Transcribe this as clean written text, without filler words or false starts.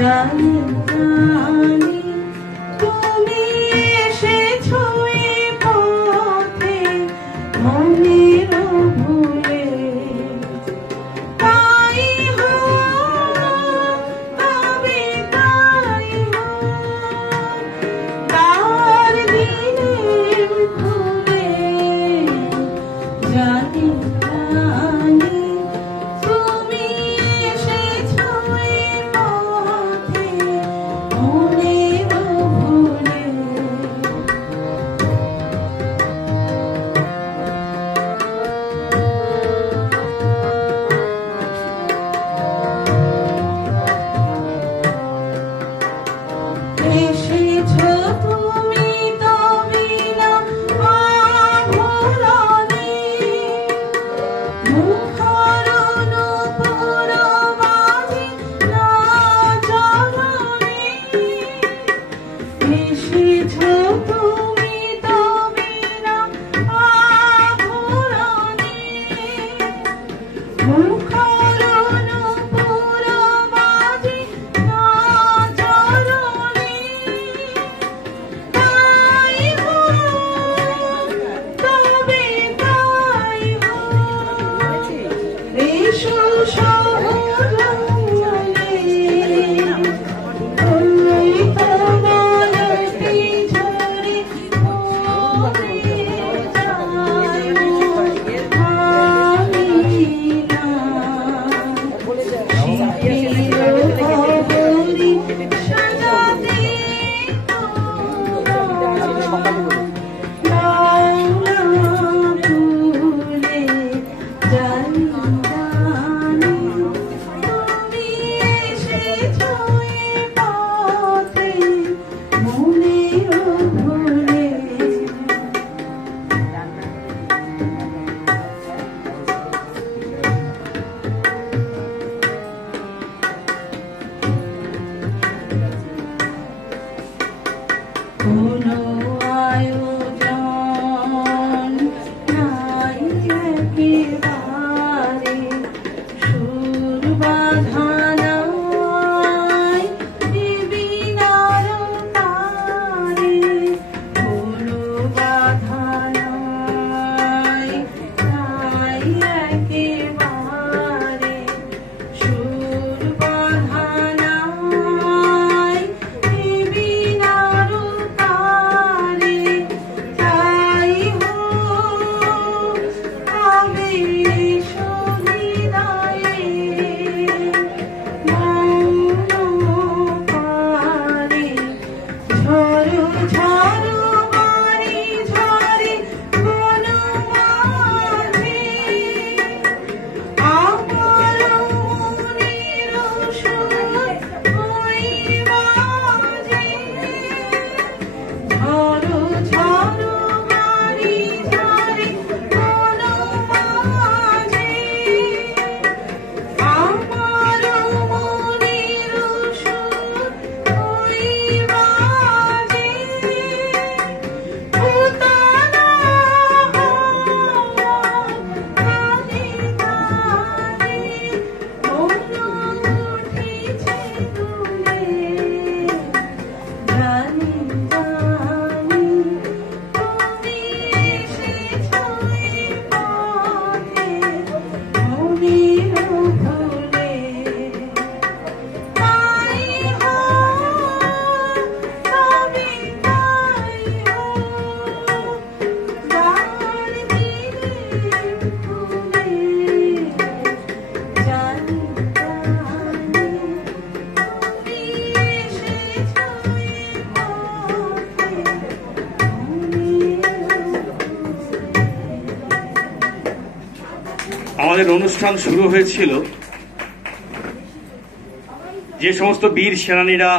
জানি জানি তুমি এসেছো এ পথে মনের ভুলে, তাই হোক তবে তাই হোক দ্বার দিলেম খুলে। জানি জানি তুমি এসেছো এ পথে মনের ভুলে। এসেছো তুমি তবে না আভরণে, মুখর নূপুর বাজে না চরণে। এসেছো তুমি তবে না আভরণে, মুখর নূপুর বাজে না চরণে। তাই হোক তবে তাই হোক এসো সহজলে, ওই তোমার পিছনে পড়ে যাই আমি না। শিখিও খবরি সাজাতে ভুলে। জানি জানি তুমি এসেছো এ পথে মনের ভুলে। কোনো আয়োজন নাই একেবারে, সুর বাঁধা নাই বিবিনার তারে। কোনো বাধা নাই নাই একেবারে, সুর বাঁধা নাই বিবিনার তারে। তাই হোক তবে এসো হৃদয়ে মৌন পারে। ঝড়ো ঝড়ো বাড়ি ঝরে কোন মাঝে, আমার মনের সুর ওই বাজে। ঝড়ো ঝড়ো বাড়ি ঝরে কোন মাঝে, আমার মনের সুর ওই বাজে। উতানা হওয়া কানে কানে মন উঠেছে দুলে। জানি জানি তুমি এসেছো এ পথে মনের ভুলে। তাই হোক তবে তাই হোক দ্বার দিলেম খুলে। জানি জানি তুমি এসেছো এ পথে আমাদের অনুষ্ঠান শুরু হয়েছিল যে সমস্ত বীর সেনানীরা